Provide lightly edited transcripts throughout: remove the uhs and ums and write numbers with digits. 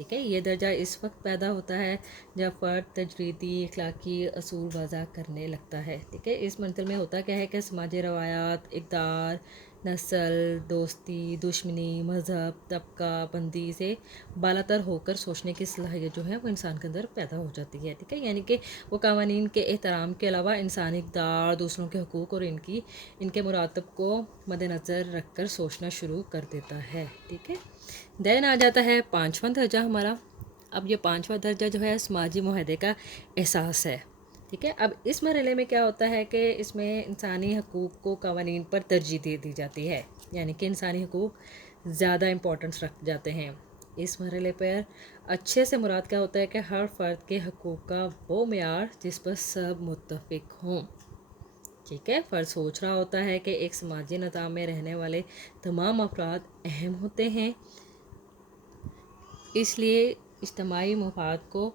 ٹھیک ہے، یہ درجہ اس وقت پیدا ہوتا ہے جب فرد تجریدی اخلاقی اصول وضع کرنے لگتا ہے. ٹھیک ہے، اس منزل میں ہوتا کیا ہے کہ سماجی روایات، اقدار، نسل، دوستی، دشمنی، مذہب، طبقہ بندی سے بالاتر ہو کر سوچنے کی صلاحیت جو ہے وہ انسان کے اندر پیدا ہو جاتی ہے. ٹھیک ہے، یعنی کہ وہ قوانین کے احترام کے علاوہ انسانی اقدار، دوسروں کے حقوق اور ان کے مراتب کو مد نظر رکھ کر سوچنا شروع کر دیتا ہے. ٹھیک ہے، دین آ جاتا ہے پانچواں درجہ ہمارا. اب یہ پانچواں درجہ جو ہے سماجی معاہدے کا احساس ہے. ٹھیک ہے، اب اس مرحلے میں کیا ہوتا ہے کہ اس میں انسانی حقوق کو قوانین پر ترجیح دے دی جاتی ہے، یعنی کہ انسانی حقوق زیادہ امپورٹنس رکھ جاتے ہیں. اس مرحلے پر اچھے سے مراد کیا ہوتا ہے کہ ہر فرد کے حقوق کا وہ معیار جس پر سب متفق ہوں. ٹھیک ہے، فرد سوچ رہا ہوتا ہے کہ ایک سماجی نظام میں رہنے والے تمام افراد اہم ہوتے ہیں، اس لیے اجتماعی مفاد کو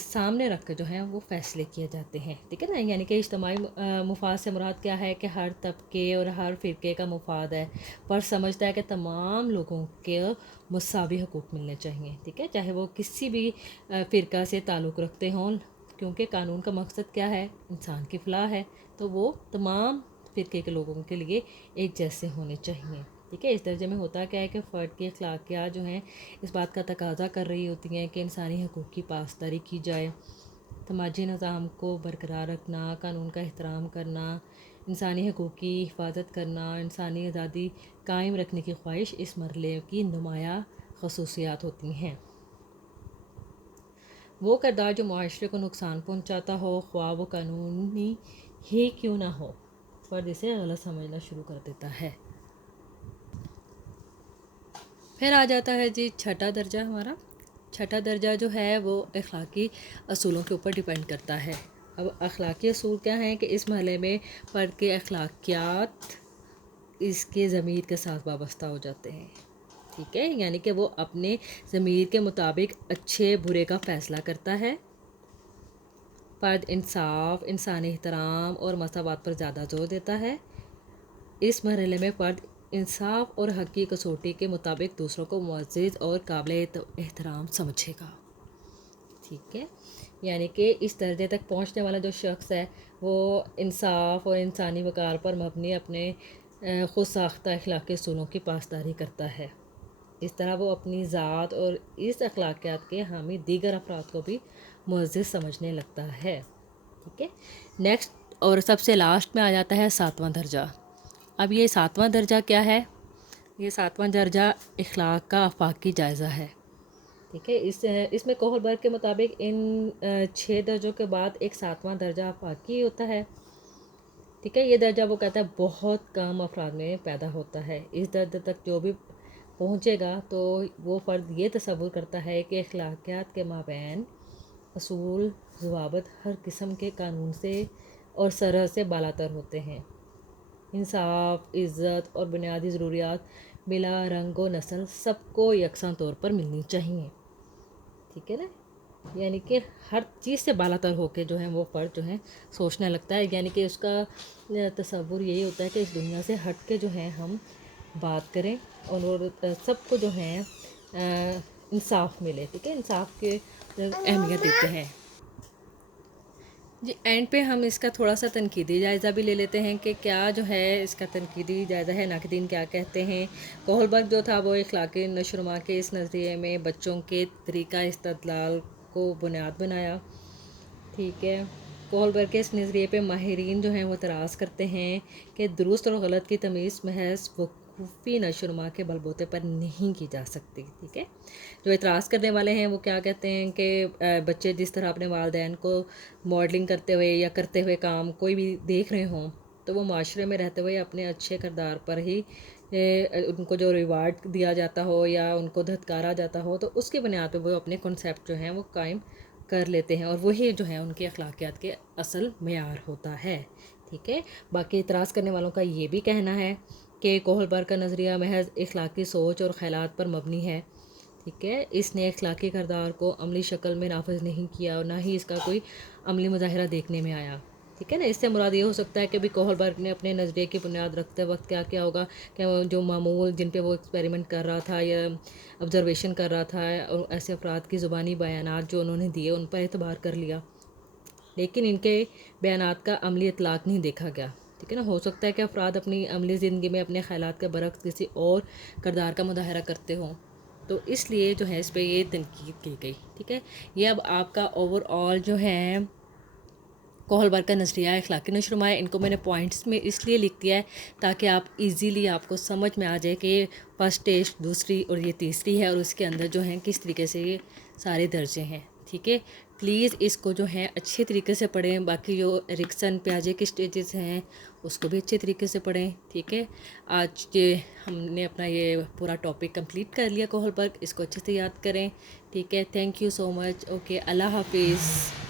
سامنے رکھ کے جو ہے وہ فیصلے کیے جاتے ہیں. ٹھیک ہے نا، یعنی کہ اجتماعی مفاد سے مراد کیا ہے کہ ہر طبقے اور ہر فرقے کا مفاد ہے. پر سمجھتا ہے کہ تمام لوگوں کے مساوی حقوق ملنے چاہیے. ٹھیک ہے، چاہے وہ کسی بھی فرقہ سے تعلق رکھتے ہوں، کیونکہ قانون کا مقصد کیا ہے؟ انسان کی فلاح ہے، تو وہ تمام فرقے کے لوگوں کے لیے ایک جیسے ہونے چاہیے. ٹھیک ہے، اس درجے میں ہوتا کیا ہے کہ فرد کی اخلاقیات جو ہیں اس بات کا تقاضا کر رہی ہوتی ہیں کہ انسانی حقوق کی پاسداری کی جائے. سماجی نظام کو برقرار رکھنا، قانون کا احترام کرنا، انسانی حقوق کی حفاظت کرنا، انسانی آزادی قائم رکھنے کی خواہش اس مرحلے کی نمایاں خصوصیات ہوتی ہیں. وہ کردار جو معاشرے کو نقصان پہنچاتا ہو، خواہ وہ قانونی ہی کیوں نہ ہو، فرد اسے غلط سمجھنا شروع کر دیتا ہے. پھر آ جاتا ہے جی چھٹا درجہ ہمارا. چھٹا درجہ جو ہے وہ اخلاقی اصولوں کے اوپر ڈیپینڈ کرتا ہے. اب اخلاقی اصول کیا ہیں کہ اس مرحلے میں فرد کے اخلاقیات اس کے ضمیر کے ساتھ وابستہ ہو جاتے ہیں. ٹھیک ہے، یعنی کہ وہ اپنے ضمیر کے مطابق اچھے برے کا فیصلہ کرتا ہے. فرد انصاف، انسانی احترام اور مساوات پر زیادہ زور دیتا ہے. اس مرحلے میں فرد انصاف اور حق کی کسوٹی کے مطابق دوسروں کو معزز اور قابل احترام سمجھے گا. ٹھیک ہے، یعنی کہ اس درجے تک پہنچنے والا جو شخص ہے وہ انصاف اور انسانی وقار پر مبنی اپنے خود ساختہ اخلاقی اصولوں کی پاسداری کرتا ہے. اس طرح وہ اپنی ذات اور اس اخلاقیات کے حامی دیگر افراد کو بھی معزز سمجھنے لگتا ہے. ٹھیک ہے، نیکسٹ اور سب سے لاسٹ میں آ جاتا ہے ساتواں درجہ. اب یہ ساتواں درجہ کیا ہے؟ یہ ساتواں درجہ اخلاق کا آفاقی جائزہ ہے. ٹھیک ہے، اس میں کوہلبرگ کے مطابق ان 6 درجوں کے بعد ایک ساتواں درجہ آفاقی ہوتا ہے. ٹھیک ہے، یہ درجہ وہ کہتا ہے بہت کم افراد میں پیدا ہوتا ہے. اس درجے تک جو بھی پہنچے گا تو وہ فرد یہ تصور کرتا ہے کہ اخلاقیات کے مابین اصول ضوابط ہر قسم کے قانون سے اور سرحد سے بالاتر ہوتے ہیں. انصاف، عزت اور بنیادی ضروریات بلا رنگ و نسل سب کو یکساں طور پر ملنی چاہیے. ٹھیک ہے نا، یعنی کہ ہر چیز سے بالاتر ہو کے جو ہے وہ فرد جو ہے سوچنے لگتا ہے. یعنی کہ اس کا تصور یہی ہوتا ہے کہ اس دنیا سے ہٹ کے جو ہے ہم بات کریں اور سب کو جو ہے انصاف ملے. ٹھیک ہے، انصاف کے اہمیت دیتے ہیں. جی اینڈ پہ ہم اس کا تھوڑا سا تنقیدی جائزہ بھی لے لیتے ہیں کہ کیا جو ہے اس کا تنقیدی جائزہ ہے. ناقدین کیا کہتے ہیں؟ کوہلبرگ جو تھا وہ اخلاقی نشوونما کے اس نظریے میں بچوں کے طریقہ استدلال کو بنیاد بنایا. ٹھیک ہے، کوہلبرگ کے اس نظریے پہ ماہرین جو ہیں وہ اعتراض کرتے ہیں کہ درست اور غلط کی تمیز محض وقوفی نشوونما کے بل بوتے پر نہیں کی جا سکتی. ٹھیک ہے، جو اعتراض کرنے والے ہیں وہ کیا کہتے ہیں کہ بچے جس طرح اپنے والدین کو ماڈلنگ کرتے ہوئے یا کرتے ہوئے کام کوئی بھی دیکھ رہے ہوں تو وہ معاشرے میں رہتے ہوئے اپنے اچھے کردار پر ہی ان کو جو ریوارڈ دیا جاتا ہو یا ان کو دھتکارا جاتا ہو تو اس کی بنیاد پہ وہ اپنے کنسیپٹ جو ہیں وہ قائم کر لیتے ہیں اور وہی جو ہے ان کی اخلاقیات کے اصل معیار ہوتا ہے. ٹھیک ہے، باقی اعتراض کرنے والوں کا یہ بھی کہنا ہے کہ کوہلبرگ کا نظریہ محض اخلاقی سوچ اور خیالات پر مبنی ہے. ٹھیک ہے، اس نے اخلاقی کردار کو عملی شکل میں نافذ نہیں کیا اور نہ ہی اس کا کوئی عملی مظاہرہ دیکھنے میں آیا. ٹھیک ہے نا. اس سے مراد یہ ہو سکتا ہے کہ بھی کوہلبرگ نے اپنے نظریے کی بنیاد رکھتے وقت کیا کیا ہوگا کہ جو معمول جن پہ وہ ایکسپیریمنٹ کر رہا تھا یا آبزرویشن کر رہا تھا، اور ایسے افراد کی زبانی بیانات جو انہوں نے دیے ان پر اعتبار کر لیا، لیکن ان کے بیانات کا عملی اطلاق نہیں دیکھا گیا. ٹھیک ہے نا. ہو سکتا ہے کہ افراد اپنی عملی زندگی میں اپنے خیالات کے برعکس کسی اور کردار کا مظاہرہ کرتے ہوں، تو اس لیے جو ہے اس پہ یہ تنقید کی گئی. ٹھیک ہے. یہ اب آپ کا اوور آل جو ہے کوہلبرگ کا نظریہ اخلاقی نشو ہے. ان کو میں نے پوائنٹس میں اس لیے لکھ دیا ہے تاکہ آپ ایزیلی آپ کو سمجھ میں آ جائے کہ یہ فرسٹ ٹیسٹ، دوسری اور یہ تیسری ہے، اور اس کے اندر جو ہیں کس طریقے سے یہ سارے درجے ہیں. ٹھیک ہے. پلیز اس کو جو ہے اچھے طریقے سے پڑھیں. باقی جو ایرکسن پیاجے کے اسٹیجز ہیں اس کو بھی اچھے طریقے سے پڑھیں. ٹھیک ہے. آج کے ہم نے اپنا یہ پورا ٹاپک کمپلیٹ کر لیا کوہلبرگ. اس کو اچھے سے یاد کریں. ٹھیک ہے. Thank you so much. Okay. اللہ حافظ.